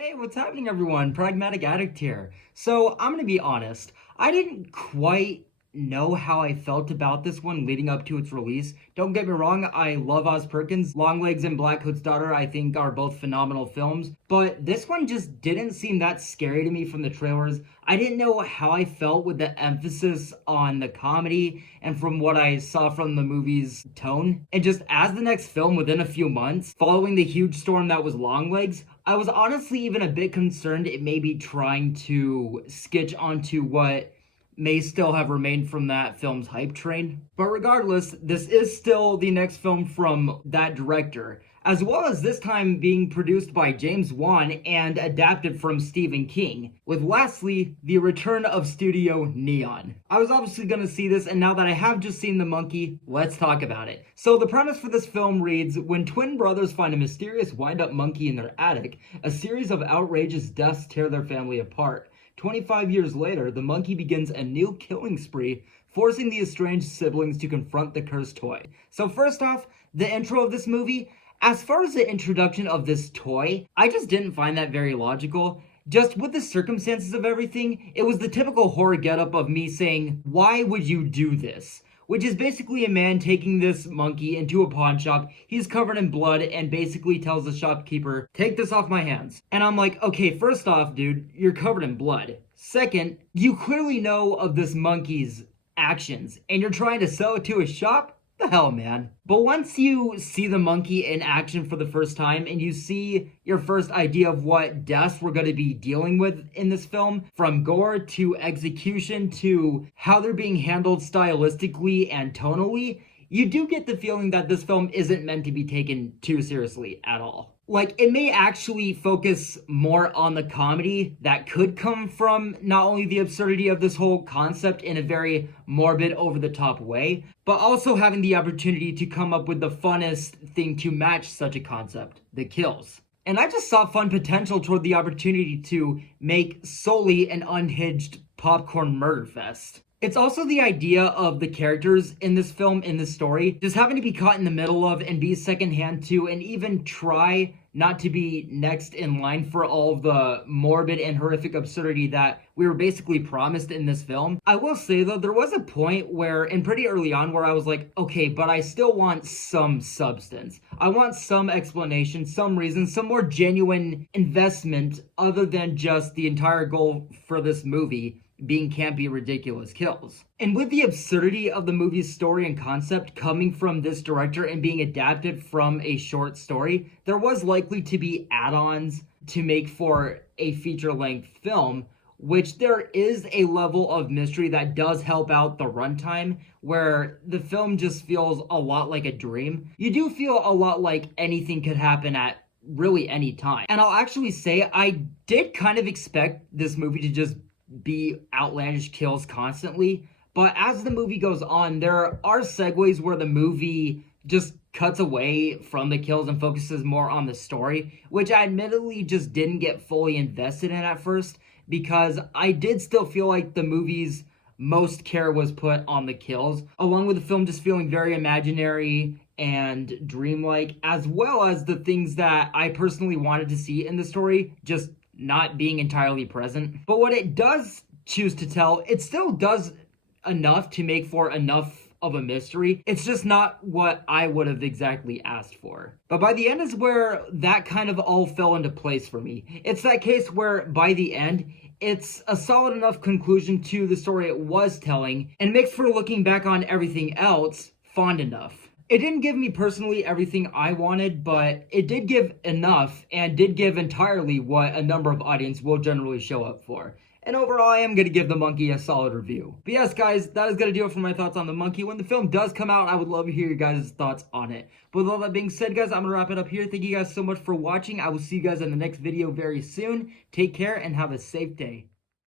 Hey, what's happening, everyone? Pragmatic Addict here. So, I'm gonna be honest. I didn't quite know how I felt about this one leading up to its release. Don't get me wrong, I love Oz Perkins. Longlegs and Blackcoat's Daughter, I think, are both phenomenal films. But this one just didn't seem that scary to me from the trailers. I didn't know how I felt with the emphasis on the comedy and from what I saw from the movie's tone. And just as the next film within a few months, following the huge storm that was Longlegs, I was honestly even a bit concerned it may be trying to sketch onto what may still have remained from that film's hype train. But regardless, this is still the next film from that director, as well as this time being produced by James Wan and adapted from Stephen King, with lastly, the return of Studio Neon. I was obviously going to see this, and now that I have just seen The Monkey, let's talk about it. So the premise for this film reads, when twin brothers find a mysterious wind-up monkey in their attic, a series of outrageous deaths tear their family apart. 25 years later, the monkey begins a new killing spree, forcing the estranged siblings to confront the cursed toy. So first off, the intro of this movie, as far as the introduction of this toy, I just didn't find that very logical. Just with the circumstances of everything, it was the typical horror getup of me saying, why would you do this? Which is basically a man taking this monkey into a pawn shop. He's covered in blood and basically tells the shopkeeper, take this off my hands. And I'm like, okay, first off, dude, you're covered in blood. Second, you clearly know of this monkey's actions and you're trying to sell it to a shop? The hell, man. But once you see the monkey in action for the first time and you see your first idea of what deaths we're going to be dealing with in this film, from gore to execution to how they're being handled stylistically and tonally, you do get the feeling that this film isn't meant to be taken too seriously at all. Like, it may actually focus more on the comedy that could come from not only the absurdity of this whole concept in a very morbid, over-the-top way, but also having the opportunity to come up with the funnest thing to match such a concept, the kills. And I just saw fun potential toward the opportunity to make solely an unhinged popcorn murder fest. It's also the idea of the characters in this film, in this story, just having to be caught in the middle of and be secondhand to and even try not to be next in line for all of the morbid and horrific absurdity that we were basically promised in this film. I will say though, there was a point where, and pretty early on, where I was like, okay, but I still want some substance. I want some explanation, some reason, some more genuine investment other than just the entire goal for this movie being campy, ridiculous kills. And with the absurdity of the movie's story and concept coming from this director and being adapted from a short story, there was likely to be add-ons to make for a feature-length film, which there is a level of mystery that does help out the runtime, where the film just feels a lot like a dream. You do feel a lot like anything could happen at really any time. And I'll actually say I did kind of expect this movie to just be outlandish kills constantly, but as the movie goes on, there are segues where the movie just cuts away from the kills and focuses more on the story, which I admittedly just didn't get fully invested in at first, because I did still feel like the movie's most care was put on the kills, along with the film just feeling very imaginary and dreamlike, as well as the things that I personally wanted to see in the story just not being entirely present. But what it does choose to tell, it still does enough to make for enough of a mystery. It's just not what I would have exactly asked for. But by the end is where that kind of all fell into place for me. It's that case where by the end, it's a solid enough conclusion to the story it was telling, and makes for looking back on everything else fond enough. It didn't give me personally everything I wanted, but it did give enough and did give entirely what a number of audience will generally show up for. And overall, I am going to give The Monkey a solid review. But yes, guys, that is going to do it for my thoughts on The Monkey. When the film does come out, I would love to hear your guys' thoughts on it. But with all that being said, guys, I'm going to wrap it up here. Thank you guys so much for watching. I will see you guys in the next video very soon. Take care and have a safe day.